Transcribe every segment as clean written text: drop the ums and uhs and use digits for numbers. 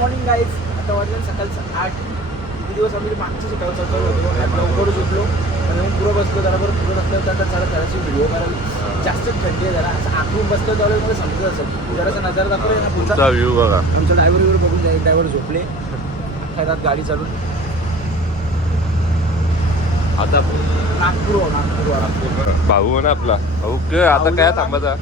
Morning guys. आता वाजले सकाळचं 8. किती दिवस आम्ही मागची सकाळ चालू होतो. लवकरच उठलो आणि मग पुढं बसलो. जरा बरं पुढं बसलं तर जरा जराशी व्हिडिओ करायला जास्त थंडी आहे. जरा असं आखून बसलं त्यावेळेस मला समजत असेल. जरासा नजर दाखवलं ना पुढचा व्ह्यू बघा. आमच्या ड्रायव्हर बघून जाईल. ड्रायव्हर झोपले खैरात गाडी चालून. आता नागपूर भाऊ ना आपला भाऊ आता काय थांबायचा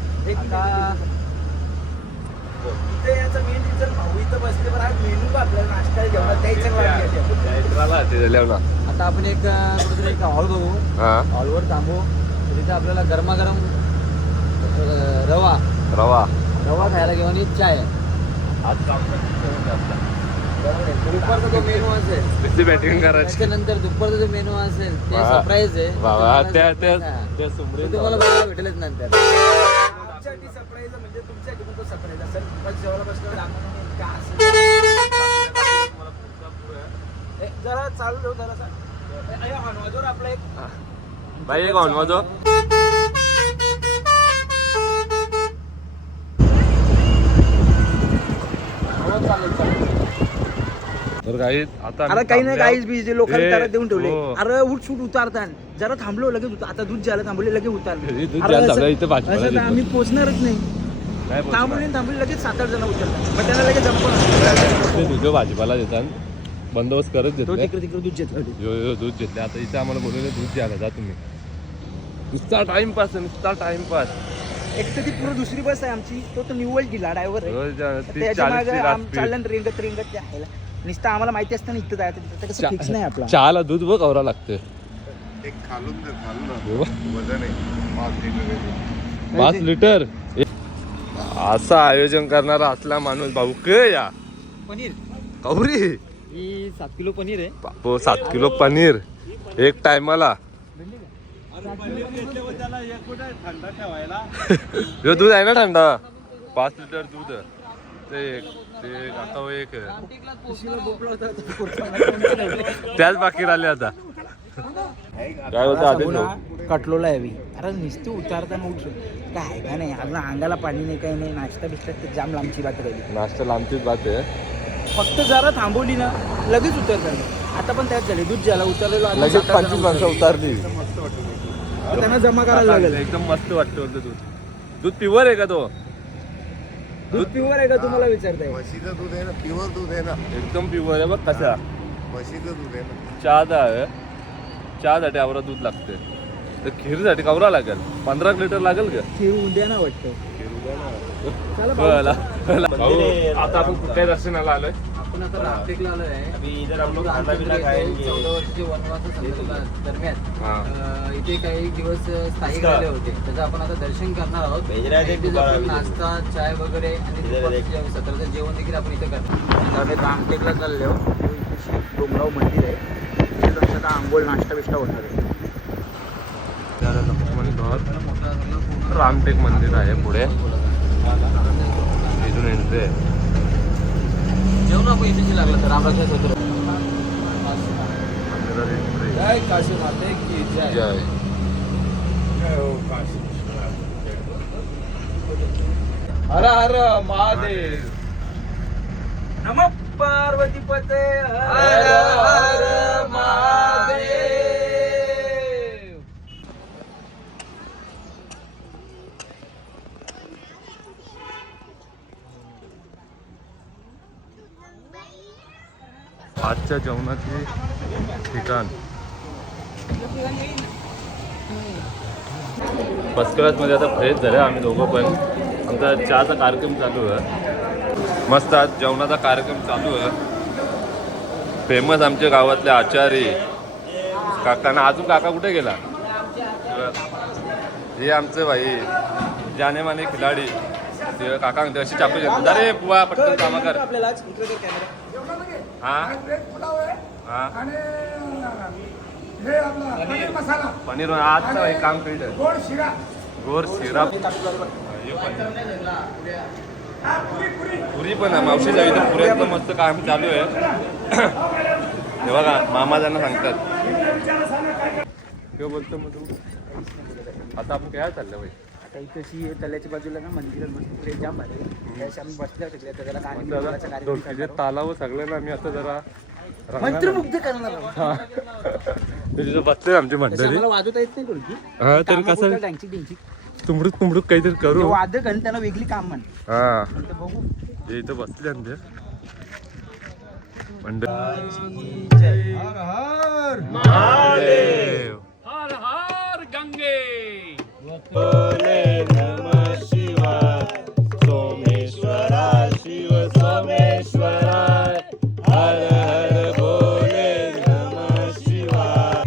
इथे याचा मेन रिझन भाऊ इथं बसले. पण आज मेनू आपल्याला नाश्ता द्यायचा. आता आपण कुठेतरी एक हॉल बघू. हॉलवर थांबू. तिथे आपल्याला गरमागरम रवा रवा रवा खायला घेऊन एक चाय. दुपारचा जो मेनू असेल बॅटिंग करायची. त्याच्यानंतर दुपारचा जो मेनू असेल ते सरप्राईज आहे. तुम्हाला बघायला भेटेलच नंतर. तुमच्यासाठी सरप्राईज म्हणजे तुमच्यासाठी पण तो सरप्राईज असेल. पण जेवायला बसल्यावर जरा चालू देऊ जरासा हॉर्नवाजवर आपला एक भाई एक हॉर्नवाजव. तर काही आता अरे काही नाही काहीच बिझी लोकांनी त्याला देऊन ठेवले. अरे उठ सूट उतारतात जरा थांबलो लगेच. आता दूध ज्याला थांबले लगेच उतारले. आम्ही पोहोचणारच नाही. थांबले लगेच 7-8 जण उतरतात. मग त्यांना लगेच जमतो. भाजीपाला देतात बंदोबस्त करत देतो. तिकडे दूध घेतलं. दूध घेतले. आता इथे आम्हाला बोलवले दूध द्यायला जा तुम्ही. नुसता टाइमपास नुसता टाइमपास. एक तर ती पूर्ण दुसरी बस आहे आमची. तो निव्वळ दिला ड्रायव्हर त्याच्या मागे चाललं रिंगत रिंगत द्यायला. नुसतं आम्हाला माहिती असतं ना इथं जायचं. कसं फिक्स नाही आपला. चहाला दूध बघ आवरा लागते. एक खालून 5 लिटर. असं आयोजन करणारा असला माणूस भाऊ के या पनीर कौरी ही 7 किलो पनीर आहे. 7 किलो पनीर एक टायमाला. जो दूध आहे ना थंडा 5 लिटर दूध ते आता एक त्याच बाकी राहिले. आता काय होतं आधी कटलोला यावी. अरे नुसती उतारताना उठ काय का नाही. आपल्या अंगाला पाणी नाही काही नाही. नाश्ता बिस्टा तर जाम लांबची बात राहिली. नाश्ता लांबचीच बात आहे. फक्त जरा थांबवली ना लगेच उतरतात. आता पण त्यात झाले दूध ज्याला उतरलेलो लगेच 25 माणसं उतारली. त्यांना जमा करायला लागेल. एकदम मस्त वाटतं दूध. दूध प्युअर आहे का तो? दूध प्युअर आहे का तुम्हाला विचारताय? म्हशीचं दूध आहे ना. प्युअर दूध आहे ना. एकदम प्युअर आहे बघ. कसा म्हशीचं दूध आहे ना. चहासाठी आवरा दूध लागते. तर खीरसाठी कवरा लागेल 15 लिटर लागेल का? खीर उद्या ना वाटतं. आता आपण कुठल्या दर्शनाला आलोय? आपण आता रामटेकला आलोय. 14 वर्षाचे वनवास दरम्यान इथे काही दिवस स्थायिक झाले होते. त्याचं आपण आता दर्शन करणार आहोत. नाश्ता चाय वगैरे आणि सत्राचं जेवण देखील आपण इथे करणार. आम्ही रामटेकला चाललो. डोंगराव मंदिर आहे. तिथे आता आंघोळ नाश्ता बिष्टा होणार आहे. रामटेक मंदिर आहे पुढे. इथून एंट्री जेवण आपण इथे लागलं तर रामराज्य सत्र. जय काशी माते की जय. जय. हर हर महादेव. नमः पार्वती पते. हर हर महादेव. आजच्या जेवणाचे ठिकाण फर्स्ट क्लासमध्ये. आता फ्रेश झाले आम्ही दोघं पण. आमचा चहाचा कार्यक्रम चालू आहे. मस्त आज जेवणाचा कार्यक्रम चालू आहे. फेमस आमच्या गावातले आचारी काकांना. अजून काका कुठे गेला? हे आमचे भाई जाने माने खिलाडी ते काका अशी चापू शकतो. अरे बुवा पटकन कामा कर. पनीर आजचा एक काम करीत गोड शिरा पुरी पण मावशीच्या इथं पुऱ्यांचं मस्त काम चालू आहे. हे बघा मामा त्यांना सांगतात. बोलतो मग तू आता आपण काय चाललं भाई? तशी तल्याच्या बाजूला ना मंदिरात बसले जाम भारी त्याशी आम्ही बसल्या तिकडे त्याला डोक्याचे तालाव सगळ्याला आम्ही आता जरा मंत्रमुग्ध करणार आहोत. तिथे बसले आमची तशी मंडळी. आम्हाला वाजवता येत नाही ढोलकी हा तरी कसं डँची डिंची तुमडूक तुमडूक काहीतरी करू. वादक आणि त्यांना वेगळी काम म्हण हा तर बघू. हे इथं बसले आमचे मंडळी. महादेव हर हर गंगे बोले नमः शिवाय सोमेश्वरा शिव सोमेश्वराय हर हर बोले नमः शिवाय.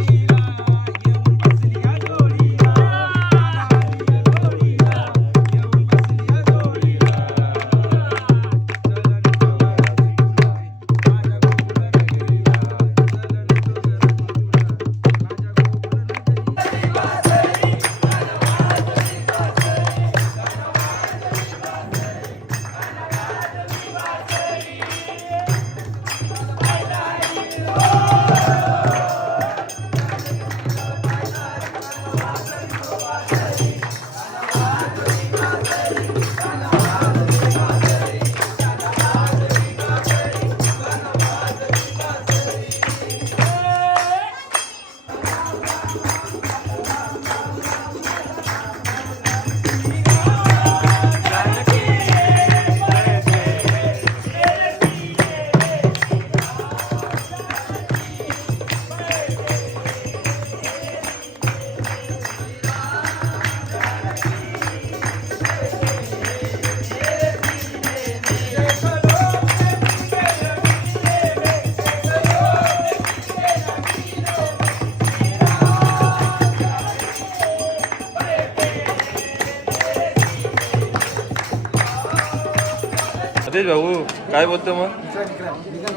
सतीश भाऊ काय बोलतो मग?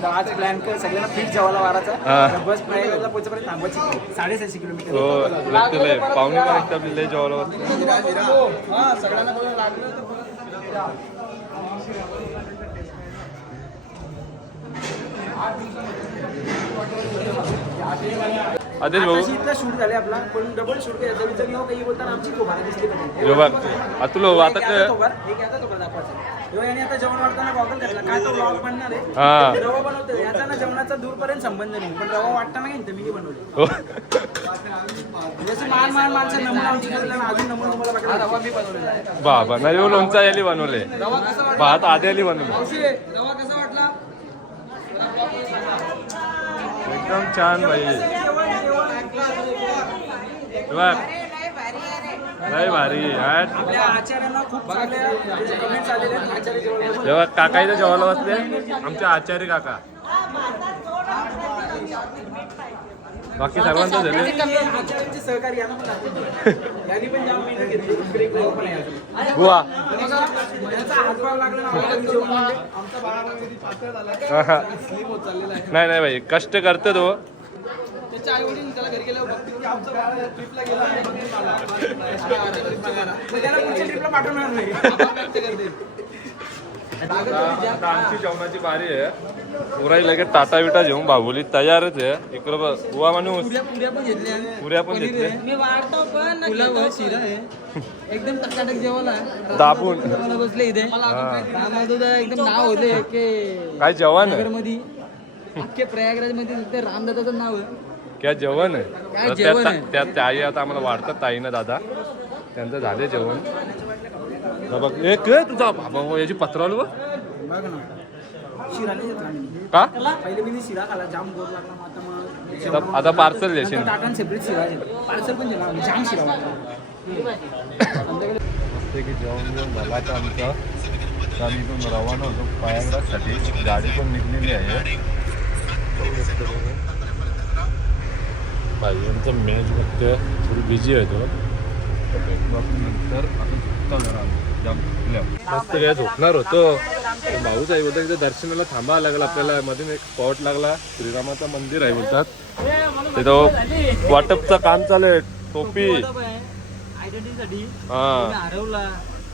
आज प्लॅन कर सगळ्यांना फिट जेवायला वाराचा हा. बस प्रयागराजला पोहोचेपर्यंत थांबायची 650 किलोमीटर. हो लागते पाहुणे पण एकटा आपली लय जेवायला बसले. हा सगळ्यांना बघा लागलं तर आदेश भाऊ आताशी इथला शूट झाले आपला पण डबल शूट केलं तरी जर काही बोलताना आमची कोभारा दिसली पाहिजे. यो बघ अतुलो आता काय एक याचा तोबर दाखवायचा. ह्यो याने आता जेवण वाढताना गॉगल घातला काय तो व्लॉग बनणार आहे. हा. रवा बनवतोय याचा ना जेवणाचा दूरपर्यंत संबंध नाही पण रवा वाटताना घेईन तर मी बनवले. हो. जसं मान मान माणसं नमुना आमची केलेला ना अजून नमुना तुम्हाला बघायला रवा मी बनवलेला आहे. बाबा नाही येऊ लोणचा याली बनवले रवा कसा वाटला भात आधी आली बनवले मावशी रवा कसा वाटला एकदम छान भाई. बघ नाही भारी आज आपल्या आचार्यांना खूप चांगले कमेंट्स आलेले आहेत आचार्य जेवण जेव्हा काका इथं जेवायला बसले आमचे आचार्य काका बाकी सर्वांचं झाले. आचार्यांचे सहकारी यांना पण दाखवतो. यांनी पण जाम मेहनत घेतली ब्रेक पण आहे अजून. बुवा याचा हातभार लागला ना आम्हाला जेवण म्हणजे आमचा बाळा पातळ झाला स्लिम होत चाललेला आहे. नाही नाही भाई कष्ट करतो तो. त्याच्या आई वडील त्याला घरी गेल्यावर बघतील की आमचा बाळा ट्रिपला गेला आणि बघून आला. मग त्याला पुढच्या ट्रिपला पाठवणार नाही व्यक्त करते. आता आमची जेवणाची बारी आहे. पुराई लगेच टाटा विटा घेऊन बाहुली तयारच आहे. इकडं बघ बुवा माणूस पुऱ्या पण घेतल्या पुऱ्या पण घेतले मी वाढतो पण पुलाव शिरा आहे एकदम टकाटक जेवला दाबून बसले इथे रामदादा एकदम नाव होते की काय जेवण आहे? मध्ये अख्खे प्रयागराज मध्ये तिथे रामदादाचं नाव आहे. क्या जेवण आहे काय तर जेवण त्या आहे? त्या ताई आता आम्हाला वाढतात ताईनं दादा त्यांचं झाले जेवण. बघ एक तुझा बाबा याची पत्रावलं बघ बघ ना शिरा नाही घेतला मी. का पहिले मी शिरा खाला जाम गोड लागला मग आता मग आता पार्सल देशील टाटा सेपरेट शिरा पार्सल पण दिला जाम शिरा वाटला. की जेवण जेवण झाला आता आमचं. तर आम्ही इथून रवाना होतो प्रयागराजसाठी. गाडी पण निघलेली आहे. भाई आमचं मॅच बघतोय थोडी बिझी आहे तो नंतर मस्त काय झोपणार होतो. भाऊच आहे बोलतात तिथे दर्शनाला थांबावं लागलं आपल्याला. मध्ये एक स्पॉट लागला श्रीरामाचं मंदिर आहे बोलतात तिथं वाटपचं काम चालू आहे. टोपी आयडेंटिटीसाठी हा हरवला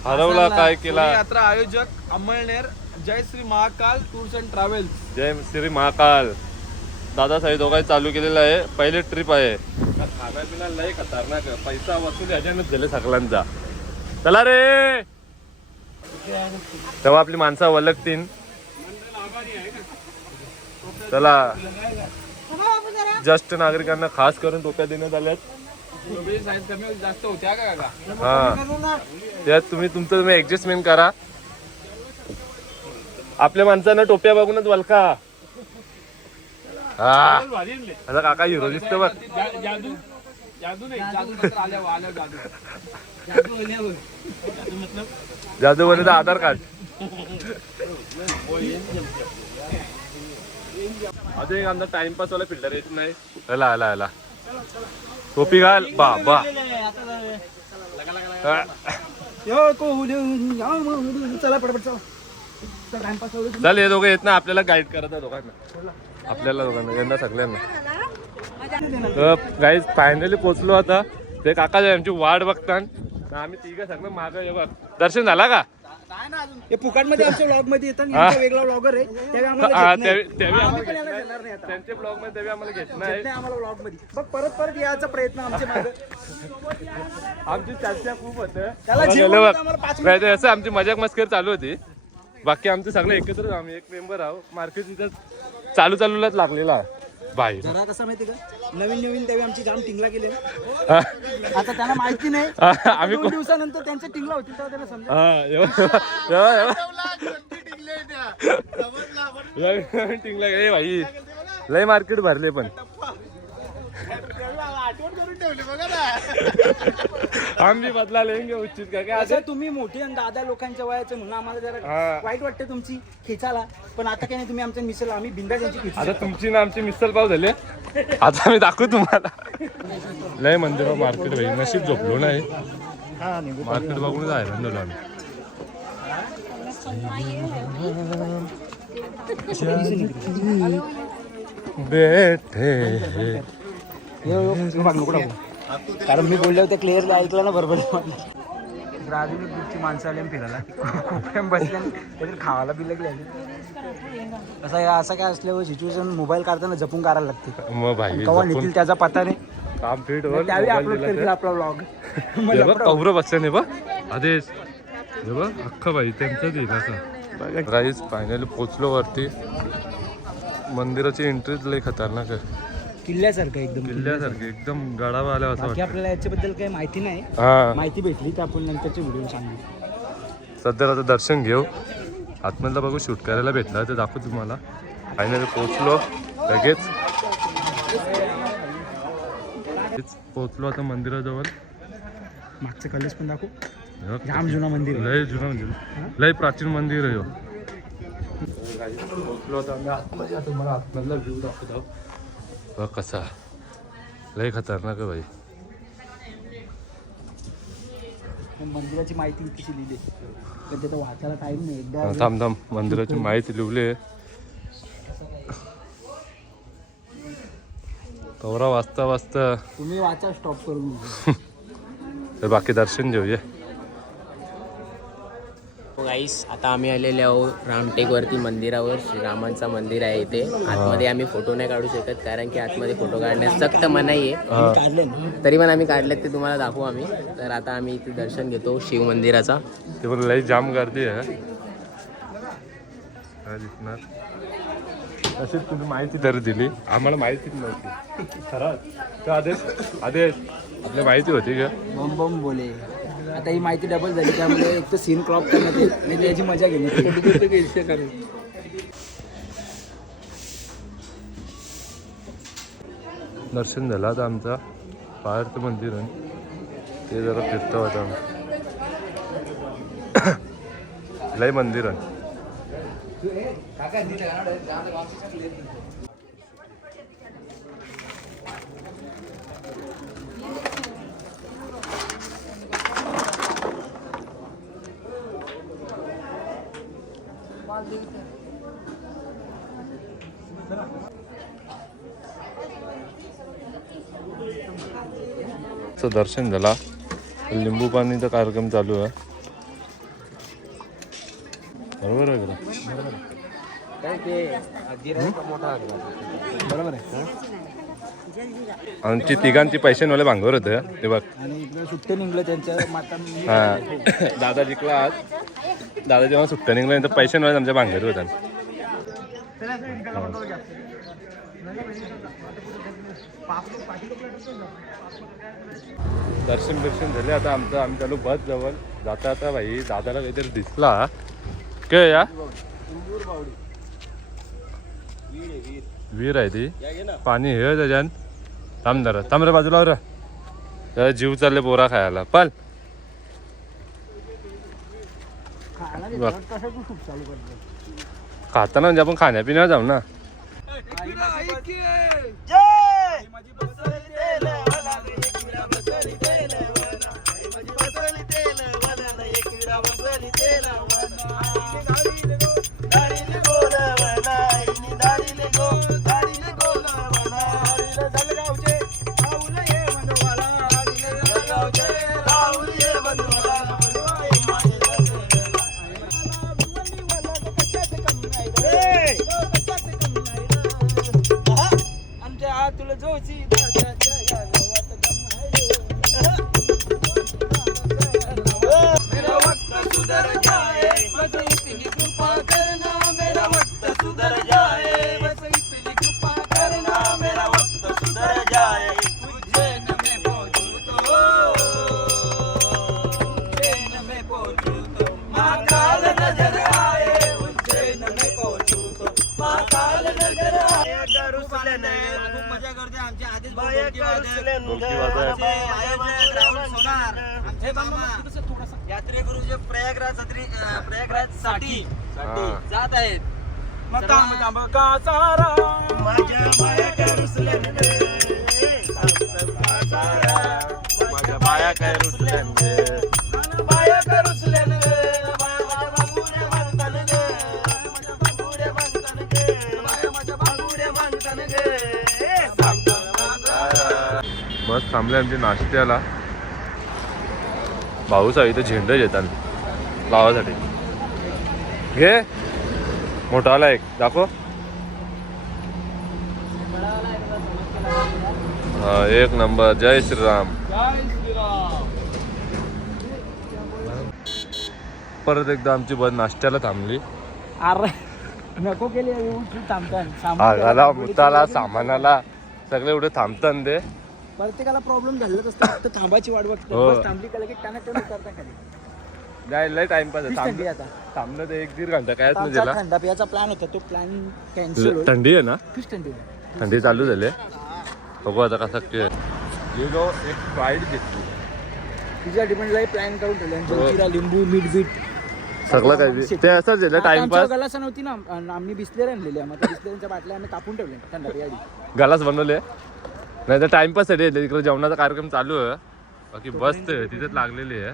हरवला काय केला. यात्रा आयोजक अमळनेर जय Shri Mahakal tours and travels. जय श्री महाकाल दादासाहेब दोघांनी चालू केलेलं आहे. पहिले ट्रिप आहे. खाण्यापिण्या लय खतरनाक आहे. पैसा वसूल ह्याच्यानंच झाले सगळ्यांचा. चला रे. तेव्हा आपली माणसं वलगतीन. चला ज्येष्ठ नागरिकांना खास करून टोप्या देण्यात आल्यात. साईज कमी जास्त होत्या का काका? हा त्यात तुम्ही ऍडजस्टमेंट करा. आपल्या माणसांना टोप्या बघूनच वलका. हा आता काका हिरो दिसतो बघ. जादू जादू नाही, जादू नंतर आल्या जादू. जादू मतलब जादू बोलतो आधार कार्ड. अजून एक आमचा टाइमपास वाला फिल्टर येत नाही. आला आला आला टोपी घाल बाबा. चला पटपट चला. टाइमपास होऊ दे. चल हे दोघं येत ना आपल्याला गाईड करत दोघांना. आपल्याला दोघांना यांना सगळ्यांना. गाईज फायनली पोचलो आता. ते काका आमची वाट बघतात. आम्ही तिघं सगळं मागं. दर्शन झाला का? हे फुकट मध्ये आमच्या व्लॉग मध्ये येतात. यांचा वेगळा व्लॉगर आहे त्यावेळी आम्हाला घेत नाही. आम्ही पण याला घेणार नाही आता. त्यांचे ब्लॉग मध्ये तेव्हा आम्हाला घेत नाही. घेत नाही आम्हाला व्लॉग मध्ये. बघ परत यायचा प्रयत्न आमच्या मागे. आमची चर्चा खूप होते. त्याला जीव होता आम्हाला 5 मिनिट. असं आमची मजाक मस्कर चालू होती. बाकी आमचं सगळं एकत्रच. आम्ही एक मेंबर आहोत. मार्केट इथं चालूलाच लागलेला बाई. जरा कसं माहिती का नवीन तेव्हा आमची जाम टिंगला गेले. आता त्यांना माहिती नाही. आम्ही 2 दिवसानंतर त्यांच्या टिंगला होती तेव्हा त्यांना समजा. टिंगला गेले भाई. लय मार्केट भरले पण आम्ही बदला लेंगे उचित काय काय. असं तुम्ही मोठी आणि दादा लोकांच्या वयाचं म्हणून आम्हाला जरा वाईट वाटतं तुमची खिचाला. पण आता काय नाही तुम्ही आमच्या मिसल आम्ही बिंदास यांची खिचू. आता तुमची ना आमची मिसल पाव झाले. आता मी दाखवू तुम्हाला. लय मंदिर मार्केट भाई. नशीब झोपलो नाही. मार्केट बघून जायला झालो आम्ही. बेठे कारण मी बोलले होते क्लिअरली ऐकलं ना बरोबर. राजू ग्रुपची माणसं आली फिरायला खूप बसल्या काहीतरी खावायला बिलगले. असं काय असल्यावर सिच्युएशन मोबाईल काढताना जपून करायला लागते. मग भाई कवा नेतील त्याचा पत्ता नाही. काम फिट त्यावेळी अपलोड करतील आपला व्लॉग. कवर बसल्याने बघ आदेश बघ अख्खा भाई त्यांचं येईल असं. गाईज फायनली पोचलो वरती. मंदिराची एंट्रीच लई खतरनाक आहे. किल्ल्यासारखं एकदम किल्ल्यासारखी एकदम गडावा आल्या असं बाकी वाटतं. आपल्याला याच्याबद्दल काही माहिती नाही. हा माहिती भेटली तर आपण नंतरचे व्हिडिओ सांगू. सध्या आता दर्शन घेऊ. आतमधला बघू शूट करायला भेटला ते दाखवू तुम्हाला. फायनली पोचलो लगेच पोचलो आता मंदिराजवळ. मागचं कलश पण दाखवू. जाम जुना मंदिर आहे. लय जुना मंदिर लय प्राचीन मंदिर आहे. पोचलो आता आम्ही आतमध्ये. आता तुम्हाला आतमधला व्ह्यू दाखवतो बघ कसा. लय खतरनाक आहे भाई. मंदिराची माहिती कशी लिहिली पण त्याचा वाचायला टाइम नाही. एकदा थांब मंदिराची माहिती लिहिली. कवरा वाचता तुम्ही वाचा स्टॉप करून. तर बाकी दर्शन घेऊया. गाईस आता आम्ही आलेले आहोत रामटेकवरती मंदिरावर. श्रीरामांचं मंदिर आहे इथे. आतमध्ये आम्ही फोटो नाही काढू शकत कारण की आतमध्ये फोटो काढण्यास सक्त मनाई आहे. काढले ना तरी पण आम्ही काढलेत ते तुम्हाला दाखवू आम्ही. तर आता आम्ही इथे दर्शन घेतो शिव मंदिराचा. ते पण लई जाम गर्दी आहे. काय दिसणार तशीच तुम्ही माहिती तरी दिली. आम्हाला माहितीच नव्हती खरंच. आदेश आपल्या माहिती होती का? बम बोले. आता ही माहिती डबल झाली त्यामुळे एक तर सीन क्रॉप करण्यात येईल आणि त्याची मजा घेण्यात. दर्शन झालं आता आमचा. बाहेरचं मंदिर आहे ते जरा फिरतो आता. लय मंदिर आहे. दर्शन झाला. लिंबू पाणीचा कार्यक्रम चालू आहे. बरोबर आहे का? बरोबर आहे. आमची तिघांची पैशांवाले भांगवर होतं ते बघ. आणि इकडे सुट्टे निघलं त्यांच्या माता हा दादा जिंकला आज. दादा जेव्हा सुट्ट्या निघलं तर पैशांवाले आमच्या भांगर होता. दर्शन झाले आता आमचं. आम्ही चालू बस जवळ जाता आता भाई दादाला काहीतरी दिसला काय या वीर आहे ती पाणी हे त्याच्यान थांब रे बाजूला रे त्याला जीव चालले बोरा खायला पल खाताना म्हणजे आपण खाण्यापिण्यावर जाऊ ना. यात्रेकरू प्रयागराज साठी जात आहेत. बस थांबले आमच्या नाश्त्याला. भाऊस आहे इथं झेंडे येतात लावासाठी. घे मोठाला एक दाखव. हा एक नंबर. जय श्रीराम. परत एकदा आमची बस नाश्त्याला थांबली. अरे नको केली थांबतात आगाला मुताला सामानाला सगळे एवढे थांबतात ते. प्रत्येकाला प्रॉब्लेम झालेच असतो. फक्त थांबायची वाट बघतो. हो. बस थांबली का लगेच टाणा करता खाली. जायला टाइमपास थंडी आता थांबलं तर 1-1.5 घंटा कायच नाही आमचा दिला. थंडा पियाचा प्लॅन होता तो प्लॅन कॅन्सल होईल. थंडी आहे ना. खूप थंडी थंडी चालू झाली. बघू आता कसं गेलो. एक स्प्राईट घेतली. तुझ्या डिपेंड प्लॅन करून ठेवलं. जलजिरा लिंबू मीठ बीट सगळं काही ते असंच झालं टाइमपास. गलास नव्हती ना आम्ही बिस्लेर आणलेली मग त्या बिस्लेरच्या बाटल्या आम्ही कापून ठेवले थंडा पियाडी. गलास बनवले नाही तर टाइमपास साठी इकडे जेवणाचा कार्यक्रम चालू आहे. बाकी बस तिथेच लागलेली आहे.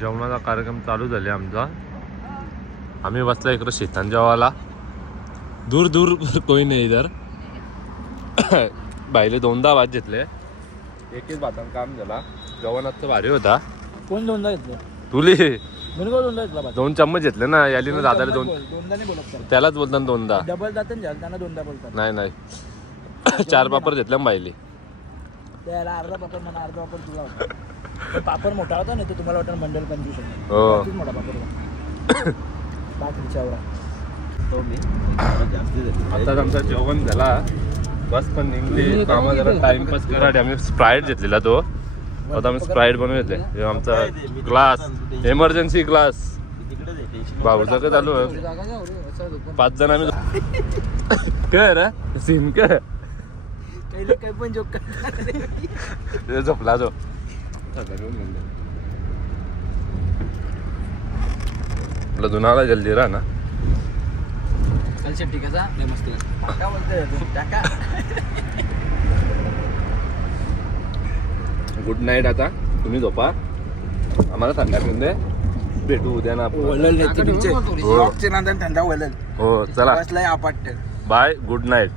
जेवणाचा कार्यक्रम चालू झाले आमचा. आम्ही बसला इकडं शेतान जेवायला. दूर दूर कोई नाही इधर. बाईले 2दा भात घेतले. एक भातानं काम झाला. जेवणात भारी होता. कोण 2दा घेतलं तुले म्हणून 2दा घेतला भात. 2 चम्मच घेतले ना. याली ना दादाला 2. 2दा नाही बोलत त्याला. त्यालाच बोलतात 2दा. डबल जातं ना त्यांना 2दा बोलतात. नाही 4 पापड घेतले बाईले. त्याला अर्धा पापड म्हणा अर्धा पापड तुला होता. पण पापड मोठा होता नाही तर तुम्हाला वाटतं मंडल कंजूस होता. हो खूप मोठा पापड होता. बाकरीच्यावरा आता आमचं जेवण झाला. बस पण निघली. कामा जरा टाइमपास करायला आम्ही स्प्राईट घेतलेला तो. आता आम्ही स्प्राईट बनवून घेतले. हे आमचा ग्लास एमर्जन्सी ग्लास. भाऊचं काय चालू आहे. 5 जण आम्ही काय रे सीन काय काही पण जोक झोपला जो. आपला जुनाला जल्दी राहा ना. चल शेट्टी कसा लय मस्त टाका बोलतोय टाका. Good night. आता तुम्ही झोपा. आम्हाला थंडा पिऊन दे. भेटू उद्या ना आपण. थंडा वळल हो चला बसलाय आपट. बाय. Good night.